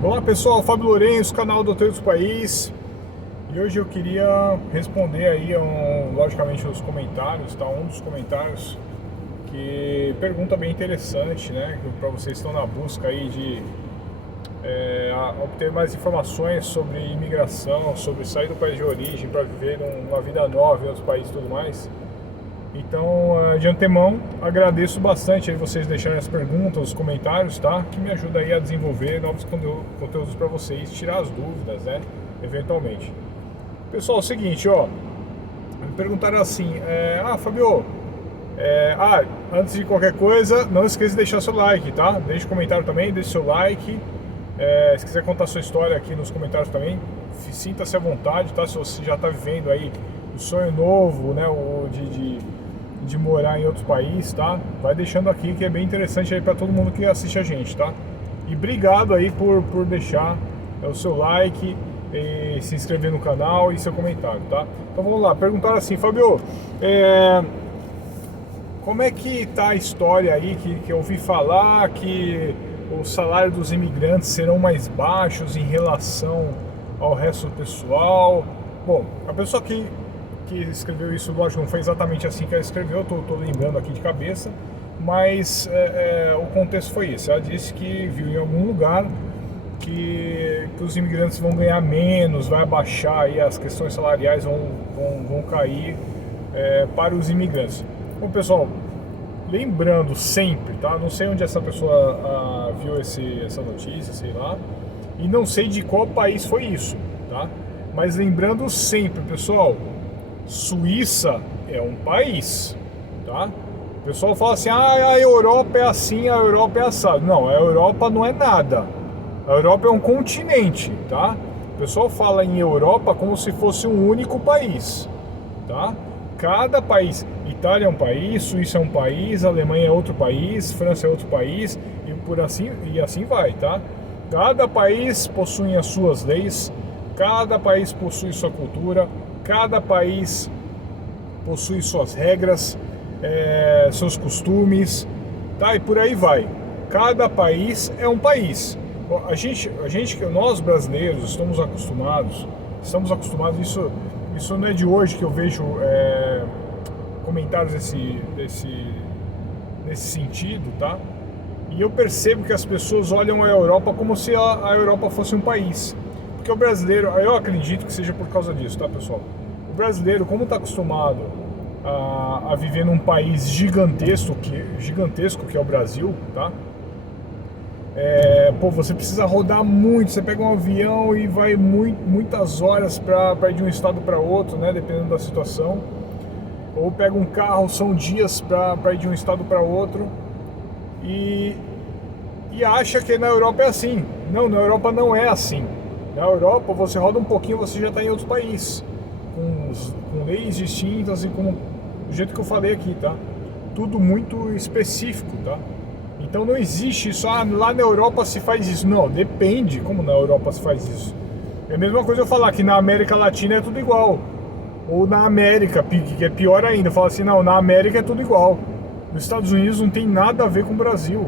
Olá pessoal, Fábio Lourenço, canal do Doutor dos País. E hoje eu queria responder aí, logicamente, os comentários, tá? Um dos comentários que pergunta bem interessante, né? Para vocês que estão na busca aí de obter mais informações sobre imigração, sobre sair do país de origem para viver uma vida nova em outros países e tudo mais. Então, de antemão, agradeço bastante aí vocês deixarem as perguntas, os comentários, tá? Que me ajuda aí a desenvolver novos conteúdos para vocês, tirar as dúvidas, né? Eventualmente. Pessoal, é o seguinte, ó. Me perguntaram assim, Fabio, antes de qualquer coisa, não esqueça de deixar seu like, tá? Deixe um comentário também, deixe seu like. Se quiser contar sua história aqui nos comentários também, sinta-se à vontade, tá? Se você já está vivendo aí o sonho novo, né? De morar em outros países, tá? Vai deixando aqui que é bem interessante aí para todo mundo que assiste a gente, tá? E obrigado aí por deixar o seu like, e se inscrever no canal e seu comentário, tá? Então vamos lá, perguntaram assim, Fabio, como é que tá a história aí que eu ouvi falar que o salário dos imigrantes serão mais baixos em relação ao resto do pessoal? Bom, a pessoa que escreveu isso, lógico, não foi exatamente assim que ela escreveu, tô lembrando aqui de cabeça, mas o contexto foi esse. Ela disse que viu em algum lugar que os imigrantes vão ganhar menos, vai abaixar aí, as questões salariais vão cair para os imigrantes. Bom, pessoal, lembrando sempre, tá? Não sei onde essa pessoa viu essa notícia, sei lá, e não sei de qual país foi isso, tá? Mas lembrando sempre, pessoal, Suíça é um país, tá? O pessoal fala assim, a Europa é assim, a Europa é assado. Não, a Europa não é nada. A Europa é um continente, tá? O pessoal fala em Europa como se fosse um único país, tá? Cada país, Itália é um país, Suíça é um país, Alemanha é outro país, França é outro país e assim vai, tá? Cada país possui as suas leis, cada país possui sua cultura, cada país possui suas regras, seus costumes, tá? E por aí vai. Cada país é um país. Nós brasileiros estamos acostumados, isso não é de hoje que eu vejo comentários nesse sentido, tá? E eu percebo que as pessoas olham a Europa como se a Europa fosse um país. Porque o brasileiro, eu acredito que seja por causa disso, tá, pessoal? O brasileiro, como está acostumado a viver num país gigantesco que é o Brasil, tá? Você precisa rodar muito, você pega um avião e vai muitas horas para ir de um estado para outro, né, dependendo da situação. Ou pega um carro, são dias para ir de um estado para outro. E acha que na Europa é assim. Não, na Europa não é assim. Na Europa você roda um pouquinho, você já está em outro país, com leis distintas e com do jeito que eu falei aqui, tá? Tudo muito específico, tá? Então não existe isso, lá na Europa se faz isso. Não, depende como na Europa se faz isso. É a mesma coisa eu falar que na América Latina é tudo igual. Ou na América, que é pior ainda, fala assim, não, na América é tudo igual. Nos Estados Unidos não tem nada a ver com o Brasil.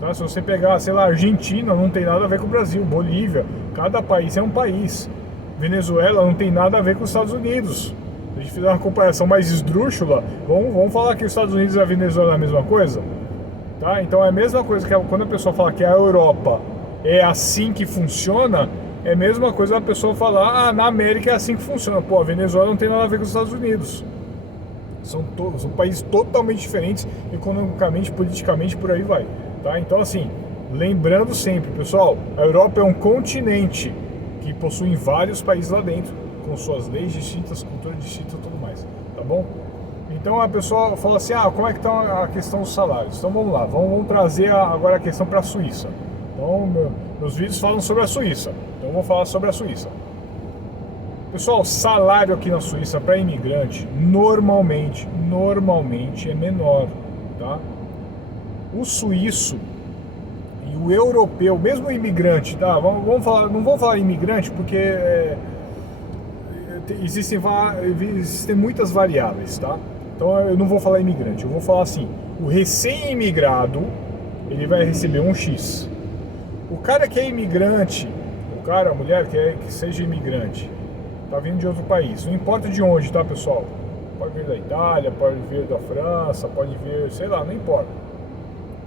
Tá? Se você pegar, sei lá, Argentina, não tem nada a ver com o Brasil. Bolívia, cada país é um país. Venezuela não tem nada a ver com os Estados Unidos. Se a gente fizer uma comparação mais esdrúxula, vamos falar que os Estados Unidos e a Venezuela é a mesma coisa? Tá? Então é a mesma coisa que quando a pessoa fala que a Europa é assim que funciona, é a mesma coisa a pessoa falar, na América é assim que funciona. Pô, a Venezuela não tem nada a ver com os Estados Unidos. São países totalmente diferentes, economicamente, politicamente, por aí vai. Tá? Então, assim, lembrando sempre, pessoal, a Europa é um continente que possui vários países lá dentro, com suas leis distintas, culturas distintas e tudo mais, tá bom? Então a pessoa fala assim, como é que está a questão dos salários? Então vamos lá, vamos trazer agora a questão para a Suíça. Então, meus vídeos falam sobre a Suíça, então eu vou falar sobre a Suíça. Pessoal, salário aqui na Suíça para imigrante normalmente é menor, tá? O suíço e o europeu, mesmo o imigrante, tá? Não vou falar imigrante porque existem muitas variáveis, tá? Então eu não vou falar imigrante, eu vou falar assim, o recém-imigrado ele vai receber um X. O cara que é imigrante, o cara, a mulher que seja imigrante, tá vindo de outro país, não importa de onde, tá, pessoal? Pode vir da Itália, pode vir da França, pode vir, sei lá, não importa.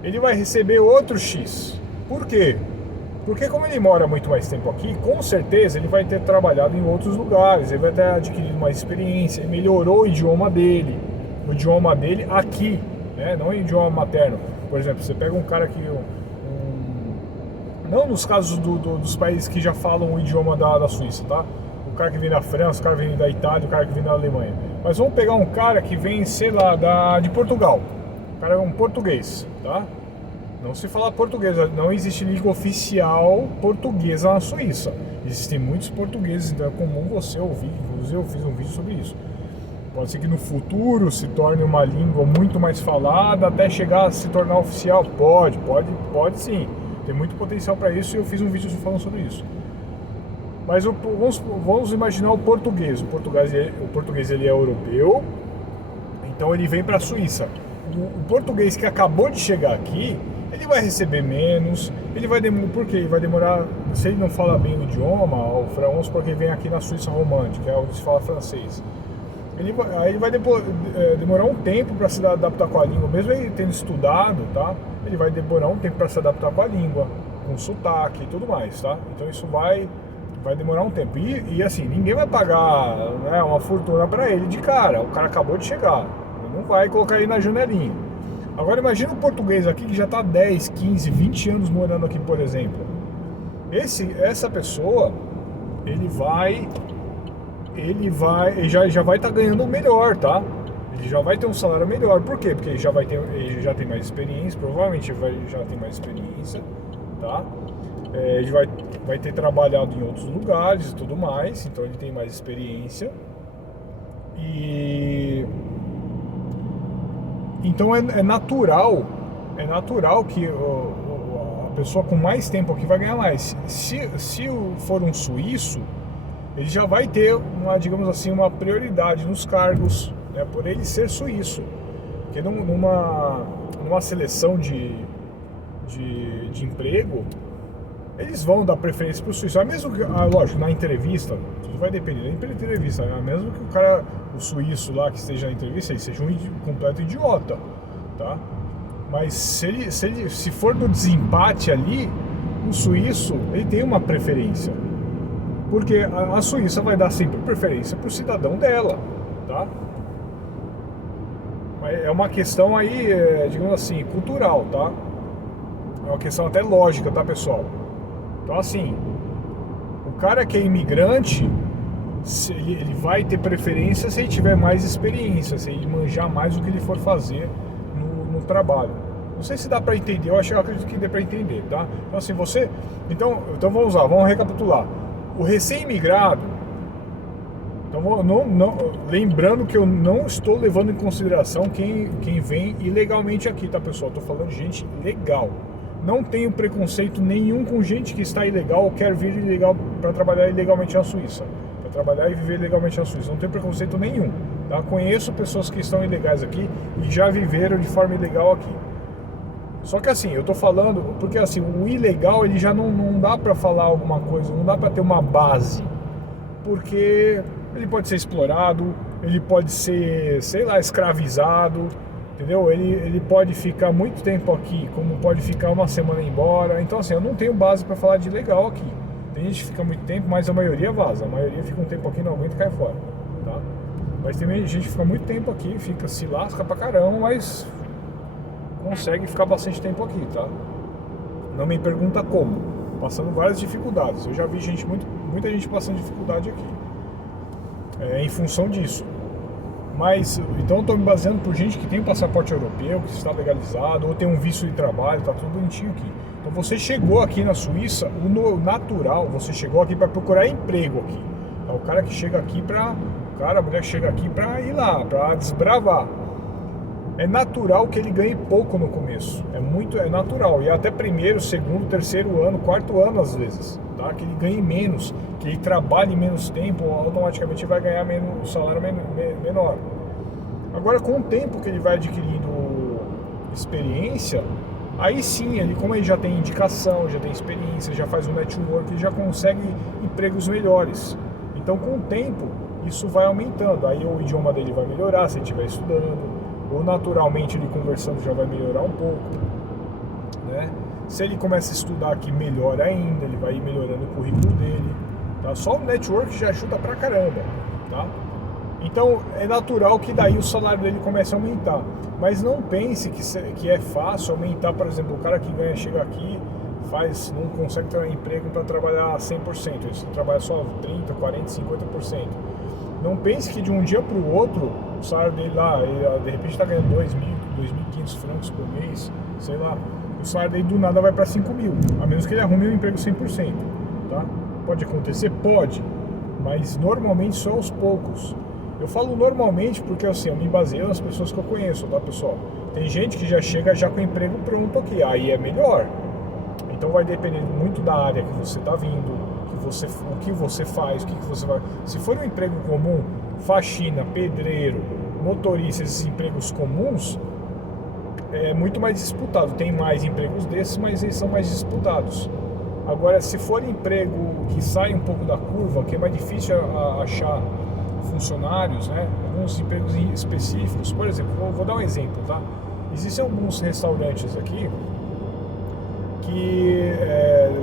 Ele vai receber outro X. Por quê? Porque como ele mora muito mais tempo aqui, com certeza ele vai ter trabalhado em outros lugares, ele vai ter adquirido mais experiência, ele melhorou o idioma dele aqui, né? Não o idioma materno. Por exemplo, você pega um cara que... não nos casos dos países que já falam o idioma da Suíça, tá? O cara que vem da França, o cara que vem da Itália, o cara que vem da Alemanha. Mas vamos pegar um cara que vem, sei lá, de Portugal. O cara é um português, tá? Não se fala português, não existe língua oficial portuguesa na Suíça. Existem muitos portugueses, então é comum você ouvir, inclusive eu fiz um vídeo sobre isso. Pode ser que no futuro se torne uma língua muito mais falada até chegar a se tornar oficial. Pode sim. Tem muito potencial para isso e eu fiz um vídeo falando sobre isso. Mas vamos imaginar o português. O português ele é europeu, então ele vem para a Suíça. O português que acabou de chegar aqui, ele vai receber menos, ele vai demorar, porque ele vai demorar, se ele não fala bem o idioma, vamos supor que ele vem aqui na Suíça romântica, que é onde se fala francês. Aí ele vai demorar um tempo para se adaptar com a língua, mesmo ele tendo estudado, tá? Ele vai demorar um tempo para se adaptar com a língua, com sotaque e tudo mais, tá? Então isso vai demorar um tempo. E assim, ninguém vai pagar, né, uma fortuna para ele de cara, o cara acabou de chegar, não vai colocar ele na janelinha. Agora imagina um português aqui que já está 10, 15, 20 anos morando aqui, por exemplo. Essa pessoa, ele já vai estar ganhando melhor, tá? Ele já vai ter um salário melhor. Por quê? Porque ele já tem mais experiência, provavelmente já tem mais experiência, tá? Ele vai ter trabalhado em outros lugares e tudo mais, então ele tem mais experiência. Então é natural que a pessoa com mais tempo aqui vai ganhar mais. Se for um suíço, ele já vai ter digamos assim, uma prioridade nos cargos, né, por ele ser suíço. Porque numa seleção de emprego, eles vão dar preferência para o suíço. Mesmo que, lógico, na entrevista, tudo vai depender da entrevista. Mesmo que o suíço lá que esteja na entrevista, ele seja um completo idiota, tá? Mas se for do desempate ali, o suíço, ele tem uma preferência. Porque a Suíça vai dar sempre preferência para o cidadão dela, tá? É uma questão aí, digamos assim, cultural, tá? É uma questão até lógica, tá, pessoal? Então, assim, o cara que é imigrante, ele vai ter preferência se ele tiver mais experiência, se ele manjar mais o que ele for fazer no trabalho. Não sei se dá para entender, eu acredito que dê para entender, tá? Então, assim, Então vamos recapitular. O recém-imigrado, então, lembrando que eu não estou levando em consideração quem vem ilegalmente aqui, tá, pessoal? Estou falando de gente legal. Não tenho preconceito nenhum com gente que está ilegal ou quer vir ilegal para trabalhar ilegalmente na Suíça. Para trabalhar e viver ilegalmente na Suíça. Não tenho preconceito nenhum, tá? Conheço pessoas que estão ilegais aqui e já viveram de forma ilegal aqui. Só que assim, eu tô falando, porque assim, o ilegal ele já não dá pra falar alguma coisa, não dá pra ter uma base. Porque ele pode ser explorado, ele pode ser, sei lá, escravizado, entendeu? Ele pode ficar muito tempo aqui, como pode ficar uma semana embora. Então assim, eu não tenho base pra falar de ilegal aqui. Tem gente que fica muito tempo, mas a maioria vaza. A maioria fica um tempo aqui, não aguenta e cai fora, tá? Mas tem gente que fica muito tempo aqui, se lasca pra caramba, mas consegue ficar bastante tempo aqui, tá? Não me pergunta como, passando várias dificuldades. Eu já vi muita gente passando dificuldade aqui, em função disso. Mas, então eu estou me baseando por gente que tem passaporte europeu, que está legalizado, ou tem um visto de trabalho, tá tudo bonitinho aqui. Então você chegou aqui na Suíça, o natural, você chegou aqui para procurar emprego aqui. Então, o cara que chega aqui a mulher que chega aqui para ir lá, para desbravar. É natural que ele ganhe pouco no começo, é natural, e até primeiro, segundo, terceiro ano, quarto ano às vezes, tá? Que ele ganhe menos, que ele trabalhe menos tempo, automaticamente vai ganhar um salário menor. Agora, com o tempo que ele vai adquirindo experiência, Aí sim, ele, como ele já tem indicação, já tem experiência, já faz um network, ele já consegue empregos melhores. Então, com o tempo, isso vai aumentando. Aí o idioma dele vai melhorar se ele estiver estudando, ou naturalmente ele conversando já vai melhorar um pouco, né? Se ele começa a estudar aqui, melhor ainda, ele vai ir melhorando o currículo dele, tá? Só o network já ajuda pra caramba, tá? Então é natural que daí o salário dele comece a aumentar. Mas não pense que é fácil aumentar, por exemplo, o cara que ganha, chega aqui, não consegue ter um emprego para trabalhar 100%, ele trabalha só 30%, 40%, 50%. Não pense que de um dia para o outro, o salário dele lá, ele, de repente está ganhando 2.000, 2.500 francos por mês, sei lá, o salário dele do nada vai para 5.000, a menos que ele arrume um emprego 100%, tá? Pode acontecer? Pode, mas normalmente só aos poucos. Eu falo normalmente porque assim, eu me baseio nas pessoas que eu conheço, tá, pessoal? Tem gente que já chega já com o emprego pronto aqui, aí é melhor. Então vai depender muito da área que você está vindo, o que você faz, o que você vai... Se for um emprego comum, faxina, pedreiro, motorista, esses empregos comuns, é muito mais disputado. Tem mais empregos desses, mas eles são mais disputados. Agora, se for emprego que sai um pouco da curva, que é mais difícil achar funcionários, né? Alguns empregos específicos, por exemplo, vou dar um exemplo, tá? Existem alguns restaurantes aqui que,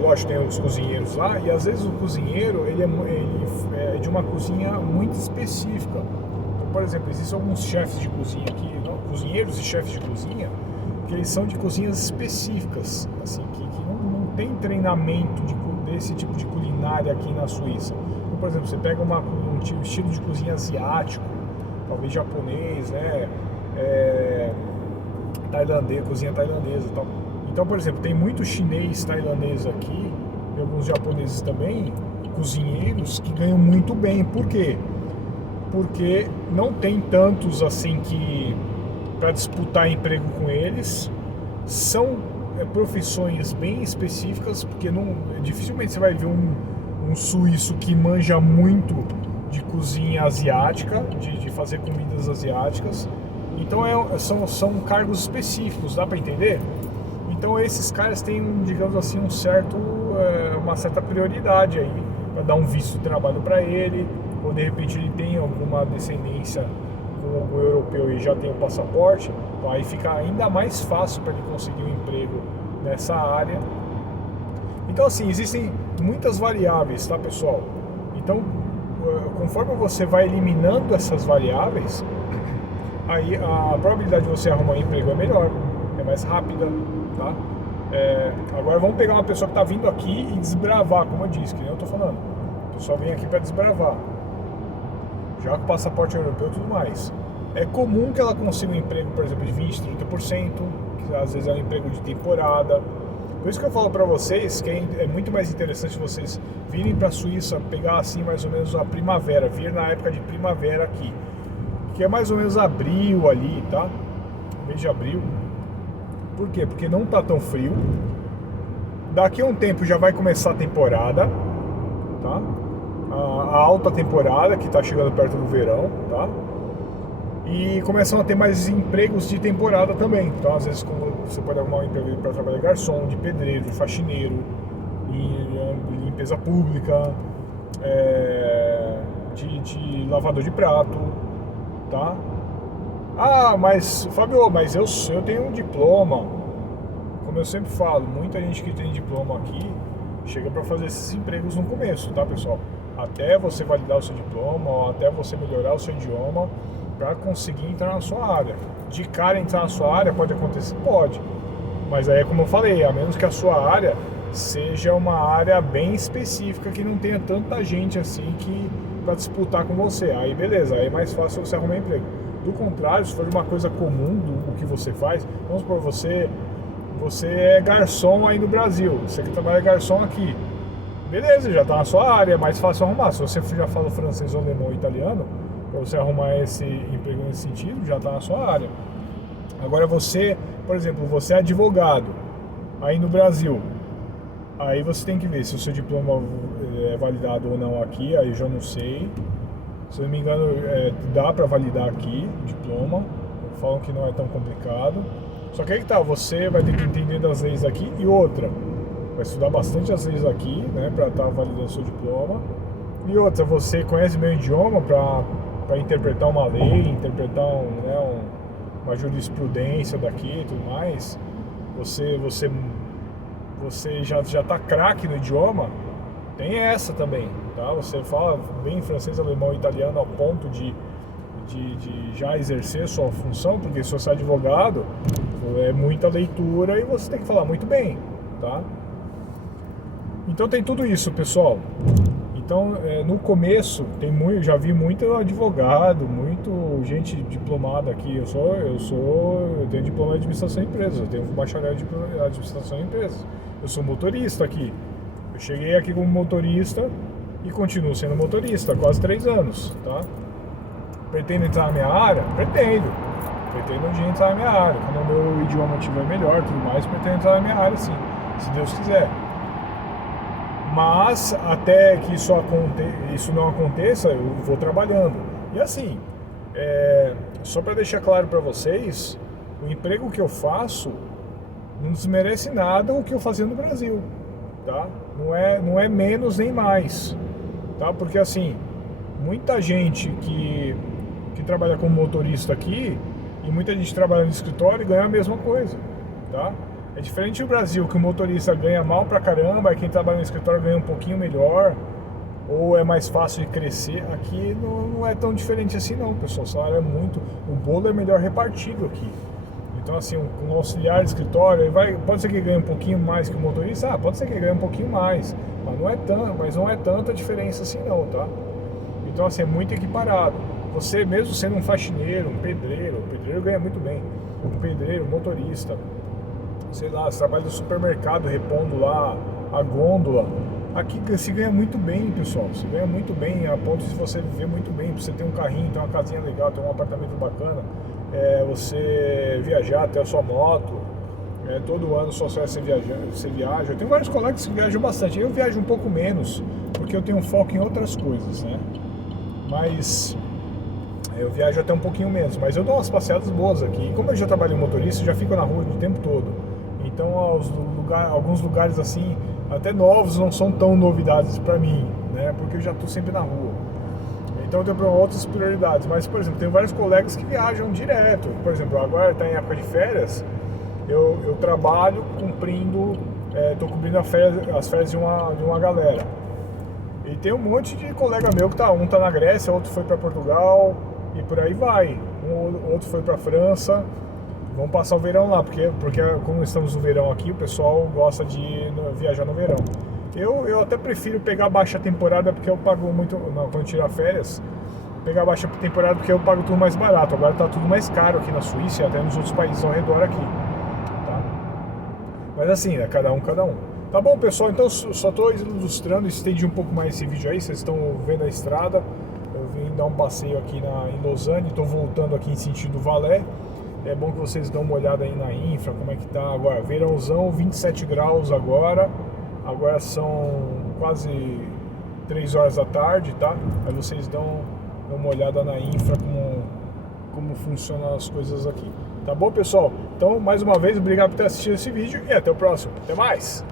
lógico, tem os cozinheiros lá, e às vezes o cozinheiro ele é de uma cozinha muito específica. Então, por exemplo, existem alguns chefes de cozinha aqui, cozinheiros e chefes de cozinha, que eles são de cozinhas específicas, assim, que não tem treinamento desse tipo de culinária aqui na Suíça. Então, por exemplo, você pega um estilo de cozinha asiático, talvez japonês, né, tailandês, cozinha tailandesa e tal. Então, por exemplo, tem muito chinês, tailandês aqui, e alguns japoneses também, cozinheiros, que ganham muito bem. Por quê? Porque não tem tantos assim que para disputar emprego com eles. São profissões bem específicas, porque dificilmente você vai ver um suíço que manja muito de cozinha asiática, de fazer comidas asiáticas. Então são cargos específicos, dá para entender? Então esses caras têm, digamos assim, uma certa prioridade aí para dar um visto de trabalho para ele, ou de repente ele tem alguma descendência com algum europeu e já tem o passaporte, então aí fica ainda mais fácil para ele conseguir um emprego nessa área. Então assim, existem muitas variáveis, tá, pessoal? Então, conforme você vai eliminando essas variáveis, aí a probabilidade de você arrumar um emprego é melhor, é mais rápida, tá? Agora vamos pegar uma pessoa que está vindo aqui e desbravar, como eu disse, que nem eu estou falando. A pessoa vem aqui para desbravar, já com passaporte europeu e tudo mais. É comum que ela consiga um emprego, por exemplo, de 20%, 30%, que às vezes é um emprego de temporada. Por isso que eu falo para vocês que é muito mais interessante vocês virem para a Suíça, pegar assim mais ou menos a primavera, vir na época de primavera aqui, que é mais ou menos abril ali, tá? Mês de abril. Por quê? Porque não tá tão frio. Daqui a um tempo já vai começar a temporada, tá? A alta temporada, que tá chegando perto do verão, tá? E começam a ter mais empregos de temporada também. Então, às vezes, você pode arrumar um emprego para trabalhar de garçom, de pedreiro, de faxineiro, em limpeza pública, de lavador de prato, tá? Ah, mas, Fábio, eu tenho um diploma. Como eu sempre falo, muita gente que tem diploma aqui chega para fazer esses empregos no começo, tá, pessoal? Até você validar o seu diploma, ou até você melhorar o seu idioma para conseguir entrar na sua área. De cara entrar na sua área pode acontecer? Pode. Mas aí é como eu falei, a menos que a sua área seja uma área bem específica, que não tenha tanta gente assim para disputar com você. Aí beleza, aí é mais fácil você arrumar emprego. Do contrário, se for uma coisa comum do que você faz, vamos supor, você é garçom aí no Brasil, você que trabalha garçom aqui, beleza, já está na sua área, é mais fácil arrumar. Se você já fala francês, alemão ou italiano, para você arrumar esse emprego nesse sentido, já está na sua área. Agora você, por exemplo, você é advogado aí no Brasil, aí você tem que ver se o seu diploma é validado ou não aqui, aí eu já não sei. Se eu não me engano, dá para validar aqui o diploma, falam que não é tão complicado. Só que aí que tá, você vai ter que entender das leis aqui e outra, vai estudar bastante as leis aqui, né, para estar validando seu diploma. E outra, você conhece bem o idioma para interpretar uma lei, interpretar uma jurisprudência daqui e tudo mais. Você já tá craque no idioma, tem essa também, tá? Você fala bem francês, alemão e italiano ao ponto de já exercer sua função, porque se você é advogado, é muita leitura e você tem que falar muito bem, tá? Então tem tudo isso, pessoal. Então, no começo, já vi muito advogado, muito gente diplomada aqui. Eu tenho diploma de administração de empresas, eu tenho bacharel de administração de empresas. Eu sou motorista aqui. Eu cheguei aqui como motorista e continuo sendo motorista há quase 3 anos, tá? Pretendo entrar na minha área? Pretendo um dia entrar na minha área. Quando o meu idioma estiver melhor, tudo mais, pretendo entrar na minha área, sim, se Deus quiser. Mas até que isso não aconteça, eu vou trabalhando. E assim, só para deixar claro para vocês, o emprego que eu faço não desmerece nada o que eu fazia no Brasil, tá? Não é menos nem mais, tá? Porque assim, muita gente que trabalha como motorista aqui e muita gente trabalha no escritório ganha a mesma coisa, tá? É diferente do Brasil, que o motorista ganha mal pra caramba, e quem trabalha no escritório ganha um pouquinho melhor, ou é mais fácil de crescer. Aqui não é tão diferente assim não, pessoal. O salário o bolo é melhor repartido aqui. Então assim, um auxiliar de escritório, pode ser que ganhe um pouquinho mais que o motorista, pode ser que ganhe um pouquinho mais, mas não é tanta diferença assim não, tá? Então assim, é muito equiparado. Você mesmo sendo um faxineiro, um pedreiro, o pedreiro ganha muito bem, um pedreiro, um motorista, sei lá, você trabalha no supermercado repondo lá a gôndola, aqui se ganha muito bem, pessoal, se ganha muito bem, a ponto de você viver muito bem, você ter um carrinho, ter uma casinha legal, ter um apartamento bacana, você viajar, ter a sua moto, todo ano só você viaja. Eu tenho vários colegas que viajam bastante, eu viajo um pouco menos, porque eu tenho um foco em outras coisas, né, mas eu viajo até um pouquinho menos, mas eu dou umas passeadas boas aqui. E como eu já trabalho em motorista, eu já fico na rua o tempo todo. Então alguns lugares assim, até novos, não são tão novidades para mim, né? Porque eu já estou sempre na rua. Então eu tenho outras prioridades. Mas, por exemplo, tenho vários colegas que viajam direto. Por exemplo, agora está em época de férias, eu trabalho estou cobrindo as férias de uma galera. E tem um monte de colega meu que um tá na Grécia, outro foi para Portugal, e por aí vai. Outro foi para França. Vamos passar o verão lá, porque como estamos no verão aqui, o pessoal gosta de viajar no verão. Eu até prefiro pegar baixa temporada, porque eu pago muito, quando eu tirar férias, pegar baixa temporada porque eu pago tudo mais barato. Agora tá tudo mais caro aqui na Suíça e até nos outros países ao redor aqui, tá? Mas assim, cada um. Tá bom, pessoal, então só estou ilustrando, estendi um pouco mais esse vídeo aí, vocês estão vendo a estrada. Eu vim dar um passeio aqui em Lausanne, estou voltando aqui em sentido Valais. É bom que vocês dão uma olhada aí na infra, como é que tá agora. Verãozão, 27 graus agora são quase 3 horas da tarde, tá? Aí vocês dão uma olhada na infra, como funcionam as coisas aqui. Tá bom, pessoal? Então, mais uma vez, obrigado por ter assistido esse vídeo e até o próximo. Até mais!